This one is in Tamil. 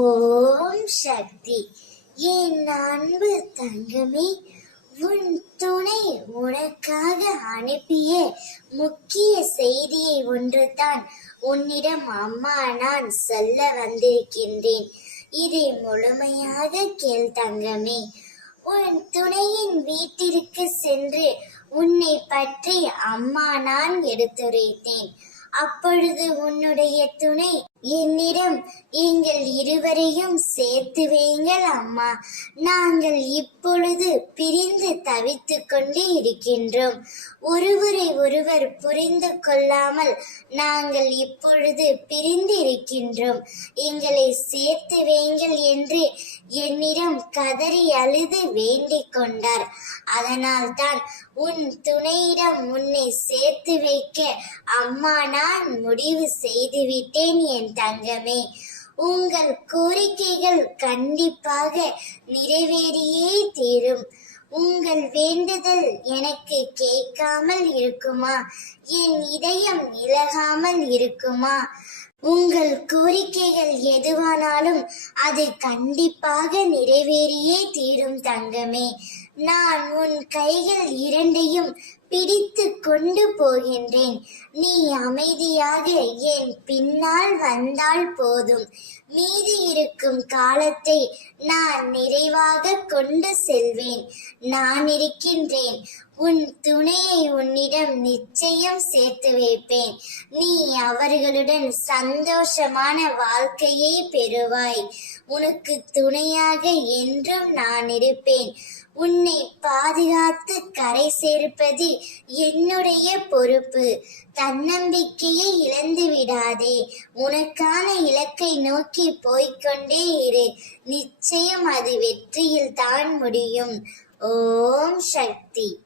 ஓம் சக்தி. என் அன்பு தங்கமே, உன் துணை உனக்காக அனுப்பிய முக்கிய செய்தியை ஒன்றுதான் உன்னிடம் அம்மா நான் சொல்ல வந்திருக்கின்றேன். இதை முழுமையாக கேள் தங்கமே. உன் துணையின் வீட்டிற்கு சென்று உன்னை பற்றி அம்மா நான் எடுத்துரைத்தேன். அப்பொழுது உன்னுடைய துணை என்னிடம், எங்கள் இருவரையும் சேர்த்து வையுங்கள் அம்மா, நாங்கள் இப்பொழுது பிரிந்து தவித்துக் கொண்டு இருக்கின்றோம். ஒருவரை ஒருவர் புரிந்து கொள்ளாமல் நாங்கள் இப்பொழுது பிரிந்து இருக்கின்றோம். எங்களை சேர்த்து வையுங்கள் என்று என்னிடம் கதறி அழுது வேண்டிக் கொண்டார். அதனால்தான் உன் துணையிடம் உன்னை சேர்த்து வைக்க அம்மா நான் முடிவு செய்துவிட்டேன் என் தங்கமே. உங்கள் கோரிக்கைகள் கண்டிப்பாக நிறைவேறியே தீரும். உங்கள் வேண்டுதல் எனக்கு கேட்காமல் இருக்குமா? என் இதயம் இலகாமல் இருக்குமா? உங்கள் கோரிக்கைகள் எதுவானாலும் அது கண்டிப்பாக நிறைவேறியே தீரும் தங்கமே. நான் உன் கைகள் இரண்டையும் பிடித்து கொண்டு போகின்றேன். நீ அமைதியாக என் பின்னால் வந்தால் போதும். மீதி இருக்கும் காலத்தை நான் நிறைவாக கொண்டு செல்வேன். நான் இருக்கின்றேன். உன் துணையை உன்னிடம் நிச்சயம் சேர்த்து வைப்பேன். நீ அவர்களுடன் சந்தோஷமான வாழ்க்கையை பெறுவாய். உனக்கு துணையாக என்றும் நான் இருப்பேன். உன்னை பாதுகாத்து கரை சேர்ப்பது என்னுடைய பொறுப்பு. தன்னம்பிக்கையை இழந்து விடாதே. உனக்கான இலக்கை நோக்கி போய்கொண்டே இரு. நிச்சயம் அது வெற்றியில் தான் முடியும். ஓம் சக்தி.